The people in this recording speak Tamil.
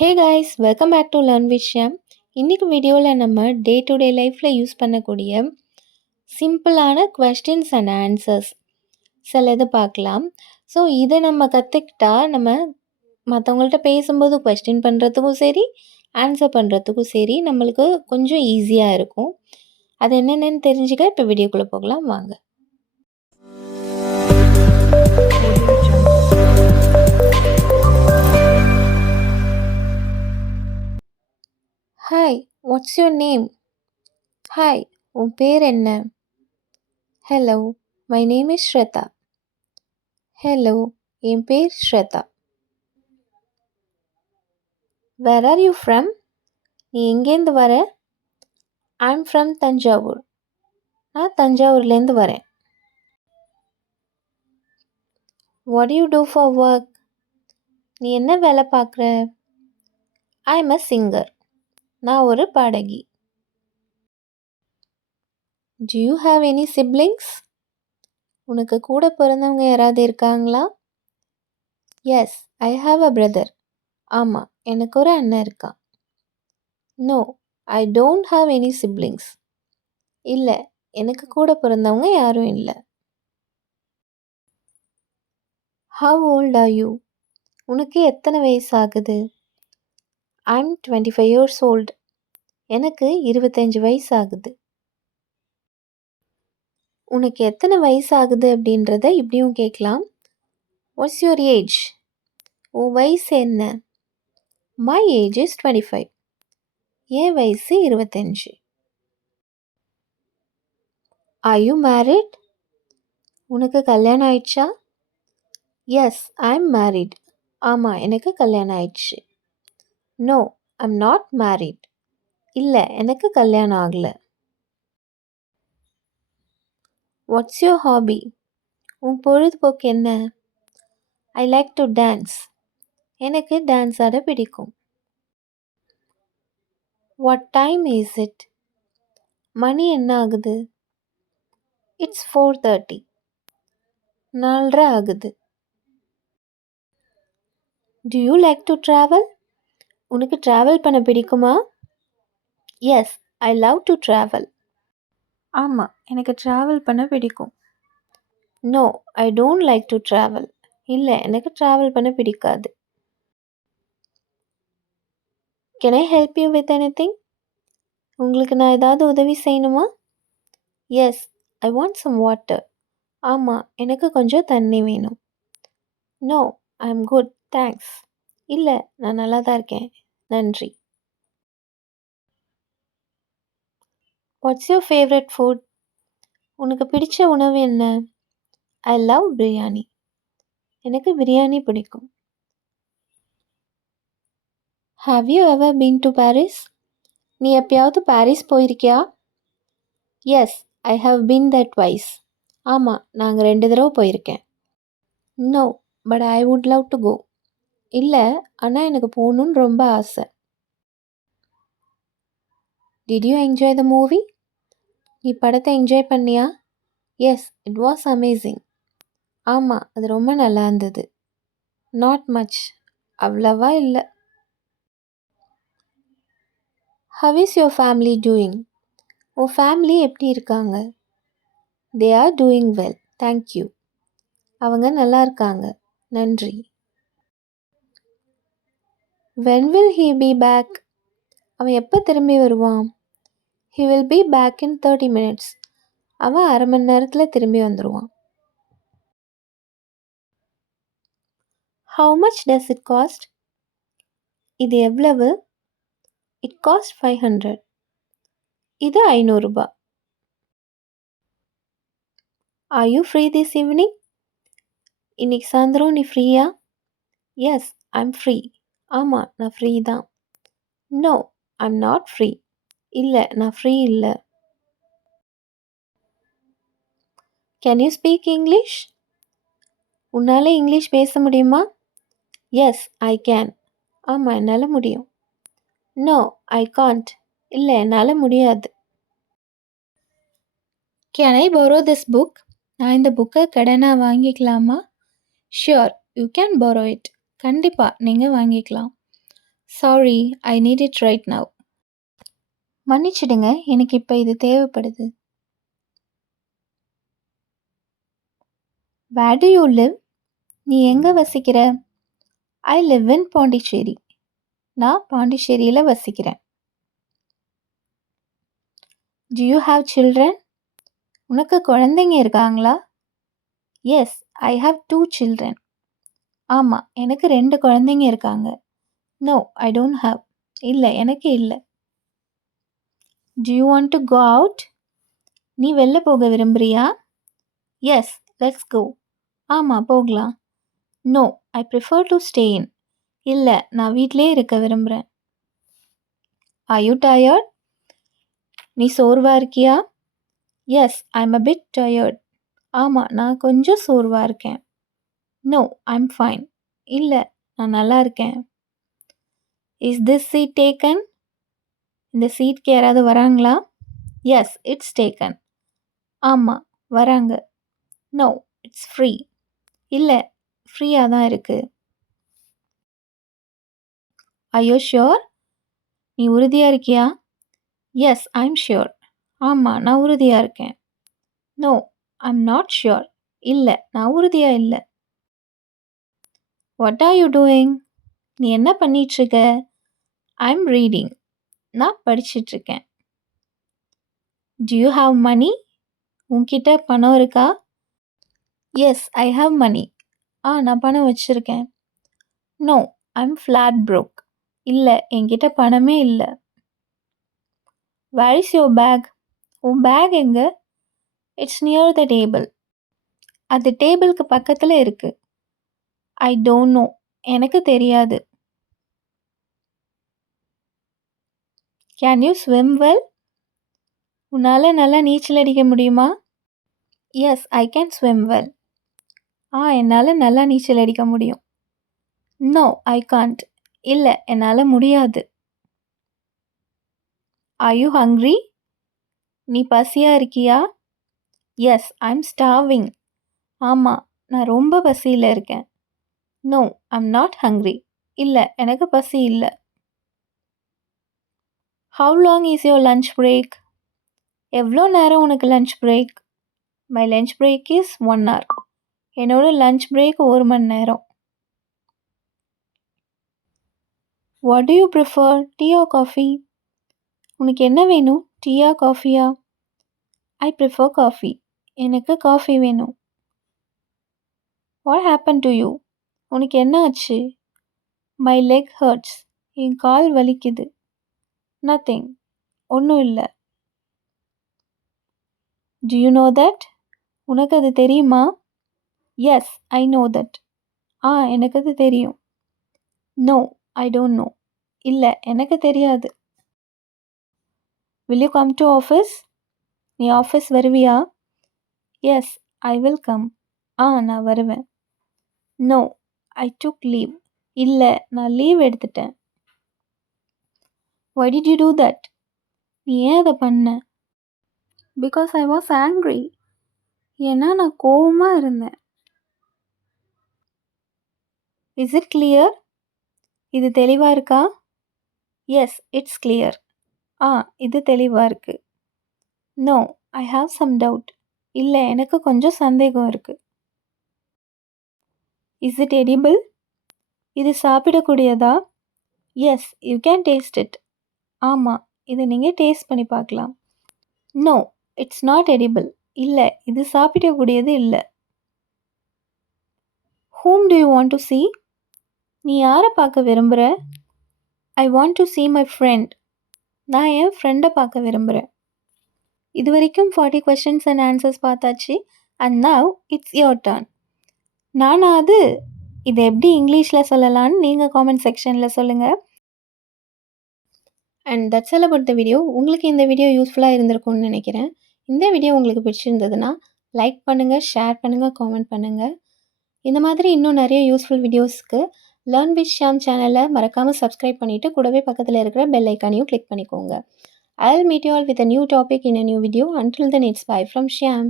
Hey guys, welcome back to learn with Shyam. இன்னைக்கு வீடியோவில் நம்ம டே டு டே லைஃப்பில் யூஸ் பண்ணக்கூடிய சிம்பிளான கொஸ்டின்ஸ் அண்ட் ஆன்சர்ஸ் சிலது பார்க்கலாம். ஸோ இதை நம்ம கற்றுக்கிட்டா நம்ம மற்றவங்கள்ட்ட பேசும்போது கொஸ்டின் பண்ணுறதுக்கும் சரி, ஆன்சர் பண்ணுறதுக்கும் சரி நம்மளுக்கு கொஞ்சம் ஈஸியாக இருக்கும். அது என்னென்னு தெரிஞ்சுக்க இப்போ வீடியோக்குள்ளே போகலாம் வாங்க. Hi, what's your name? Hi, உன் பேர் என்ன? Hello, my name is Shraddha. Hello, என் பேர் Shraddha. Where are you from? நீ எங்கேருந்து வர? I'm from Thanjavur. நான் தஞ்சாவூர்லேருந்து வரேன். What you do for work? நீ என்ன வேலை பார்க்குற? I'm a singer. நான் ஒரு பாடகி. Do you have any siblings? உனக்கு கூட பிறந்தவங்க யாராவது இருக்காங்களா? Yes, I have a brother. ஆமாம், எனக்கு ஒரு அண்ணன் இருக்கான். No, I don't have any siblings. இல்லை, எனக்கு கூட பிறந்தவங்க யாரும் இல்லை. How old are you? உனக்கு எத்தனை வயசு ஆகுது? I'm 25 years old. எனக்கு 25 வயசு ஆகுது. உனக்கு எத்தனை வயசு ஆகுது அப்படின்றத இப்படியும் கேட்கலாம். What's your age? உன் வயசு என்ன? My age is 25. என் வயசு 25. Are you married? உனக்கு கல்யாணம் ஆயிடுச்சா? Yes, I'm married. ஆமாம், எனக்கு கல்யாணம் ஆயிடுச்சு. No, I'm not married. இல்லை, எனக்கு கல்யாணம் ஆகலை. What's your hobby? உன் பொழுதுபோக்கு என்ன? I like to dance. எனக்கு டான்ஸ் ஆட பிடிக்கும். What time is it? மணி என்ன ஆகுது? இட்ஸ் 4:30. 4:30 ஆகுது. Do you like to travel? உனக்கு ட்ராவல் பண்ண பிடிக்குமா? Yes, I love to travel. ஆமாம், எனக்கு ட்ராவல் பண்ண பிடிக்கும். No, I don't like to travel. இல்லை, எனக்கு ட்ராவல் பண்ண பிடிக்காது. Can I help you with anything? உங்களுக்கு நான் ஏதாவது உதவி செய்யணுமா? Yes, I want some water. ஆமாம், எனக்கு கொஞ்சம் தண்ணி வேணும். No, I am good, thanks. இல்லை, நான் நல்லா தான் இருக்கேன், நன்றி. What's your favourite food? உனக்கு பிடிச்ச உணவு என்ன? I love biryani. எனக்கு பிரியாணி பிடிக்கும். Have you ever been to Paris? நீ எப்பயாவது பாரிஸ் போயிருக்கியா? Yes, I have been that twice. ஆமாம், நாங்கள் 2 தடவை போயிருக்கேன். No, but I would love to go. இல்லை, ஆனால் எனக்கு போகணுன்னு ரொம்ப ஆசை. Did you enjoy the movie? நீ படத்தை என்ஜாய் பண்ணியா? Yes, it was amazing. ஆமாம், அது ரொம்ப நல்லா இருந்தது. நாட் மச், அவ்வளவா இல்லை. How is your family doing? உன் ஃபேமிலி எப்படி இருக்காங்க? They are doing well, thank you. அவங்க நல்லா இருக்காங்க, நன்றி. When will he be back? அவன் எப்போ திரும்பி வருவான்? He will be back in 30 minutes. அவன் 1/2 மணி நேரத்தில் திரும்பி வந்துடுவான். How much does it cost? இது எவ்வளவு? It cost 500. இது 500 ரூபாய். Are you free this evening? இன்னைக்கு சாயந்தரம் நீ ஃப்ரீயா? Yes, I'm free. ஆமாம், நான் ஃப்ரீ தான். No, I'm not free. இல்லை, நான் ஃப்ரீ இல்லை. Can you speak English? உன்னால் இங்கிலீஷ் பேச முடியுமா? Yes, I can. ஆமாம், என்னால் முடியும். No, I can't. இல்லை, என்னால் முடியாது. Can I borrow this book? நான் இந்த புக்கை கடனாக வாங்கிக்கலாமா? Sure, you can borrow it. கண்டிப்பாக நீங்கள் வாங்கிக்கலாம். Sorry, I need it right now. மன்னிச்சிடுங்க, எனக்கு இப்போ இது தேவைப்படுது. Where do you live? நீ எங்கே வசிக்கிற? I live in Pondicherry. நான் பாண்டிச்சேரியில் வசிக்கிறேன். Do you have children? உனக்கு குழந்தைங்க இருக்காங்களா? Yes, I have 2 children. ஆமாம், எனக்கு 2 குழந்தைங்க இருக்காங்க. No, I don't have. இல்லை, எனக்கு இல்லை. Do you want to go out? நீ வெளில போக விரும்புறியா? Yes, let's go. ஆமாம், போகலாம். No, I prefer to stay in. இல்லை, நான் வீட்டிலே இருக்க விரும்புகிறேன். Are you tired? நீ சோர்வாக இருக்கியா? Yes, I am a bit tired. ஆமாம், நான் கொஞ்சம் சோர்வாக இருக்கேன். No, I am fine. இல்லை, நான் நல்லா இருக்கேன். Is this seat taken? இந்த சீட்க்கு யாராவது வராங்களா? Yes, it's taken. ஆமாம், வராங்க. No, it's free. இல்லை, ஃப்ரீயாக தான் இருக்குது. Are you sure? நீ உறுதியாக இருக்கியா? Yes, I am sure. ஆமாம், நான் உறுதியாக இருக்கேன். No, I am not sure. இல்லை, நான் உறுதியாக இல்லை. What are you doing? நீ என்ன பண்ணிகிட்ருக்க? I am reading. நான் படிச்சிட்ருக்கேன். Do you have money? உன்கிட்ட பணம் இருக்கா? Yes, I have money. நான் பணம் வச்சுருக்கேன். No, I am flat broke. இல்லை, என்கிட்ட பணமே இல்லை. Where is your bag? உன் பேக் எங்கே? It's near the table. அது டேபிளுக்கு பக்கத்தில் இருக்குது. ஐ டோன்ட் நோ. எனக்கு தெரியாது. Can you swim well? உன்னால் நல்லா நீச்சல் அடிக்க முடியுமா? Yes, I can swim well. என்னால் நல்லா நீச்சல் அடிக்க முடியும். No, I can't. இல்லை, என்னால் முடியாது. Are you hungry? நீ பசியாக இருக்கியா? Yes, I am starving. ஆமாம், நான் ரொம்ப பசியில் இருக்கேன். No, I am not hungry. இல்லை, எனக்கு பசி இல்லை. How long is your lunch break? எவ்வளோ நேரம் உனக்கு lunch break? My lunch break is 1 hour. என்னோட லன்ச் பிரேக் 1 மணி நேரம். What do you prefer, tea or coffee? உனக்கு என்ன வேணும், டீயா காஃபியா? I prefer coffee. எனக்கு காஃபி வேணும். What happen to you? உனக்கு என்ன ஆச்சு? My leg hurts. என் கால் வலிக்குது. நத்திங். ஒன்றும் இல்லை. Do you know that? உனக்கு அது தெரியுமா? Yes, I know that. எனக்கு அது தெரியும். No, I don't know. இல்லை, எனக்கு தெரியாது. Will you come to office? நீ ஆஃபீஸ் வருவியா? S, I will come. நான் வருவேன். No, I took leave. இல்லை, நான் லீவ் எடுத்துட்டேன். Why did you do that? நீ ஏன் அதை பண்ண? Because I was angry. ஏன்னா நான் கோவமாக இருந்தேன். Is it clear? இது தெளிவாக இருக்கா? Yes, it's clear. இது தெளிவாக இருக்கு. No, I have some doubt. இல்லை, எனக்கு கொஞ்சம் சந்தேகம் இருக்கு. Is it edible? இது சாப்பிடக்கூடியதா? Yes, you can taste it. ஆமாம், இதை நீங்கள் டேஸ்ட் பண்ணி பார்க்கலாம். No, it's not edible. இல்லை, இது சாப்பிடக்கூடியது இல்லை. whom do you want to see? நீ யாரை பார்க்க விரும்புகிற? I want to see my friend. நான் என் ஃப்ரெண்டை பார்க்க விரும்புகிறேன். இது வரைக்கும் 40 questions and answers பார்த்தாச்சு. and now it's your turn. நானா அது? இதை எப்படி இங்கிலீஷில் சொல்லலான்னு நீங்கள் காமெண்ட் செக்ஷனில் சொல்லுங்கள். And that's all about the video. உங்களுக்கு இந்த வீடியோ யூஸ்ஃபுல்லாக இருந்திருக்கும்னு நினைக்கிறேன். இந்த வீடியோ உங்களுக்கு பிடிச்சிருந்ததுன்னா லைக் பண்ணுங்கள், ஷேர் பண்ணுங்கள், காமெண்ட் பண்ணுங்கள். இந்த மாதிரி இன்னும் நிறைய யூஸ்ஃபுல் வீடியோஸ்க்கு லேர்ன் வித் ஷியாம் சேனலை மறக்காமல் சப்ஸ்கிரைப் பண்ணிவிட்டு கூடவே பக்கத்தில் இருக்கிற பெல் ஐக்கானையும் கிளிக் பண்ணிக்கோங்க. I'll meet you all with a new topic in a new video. Until then, it's bye from Shyam.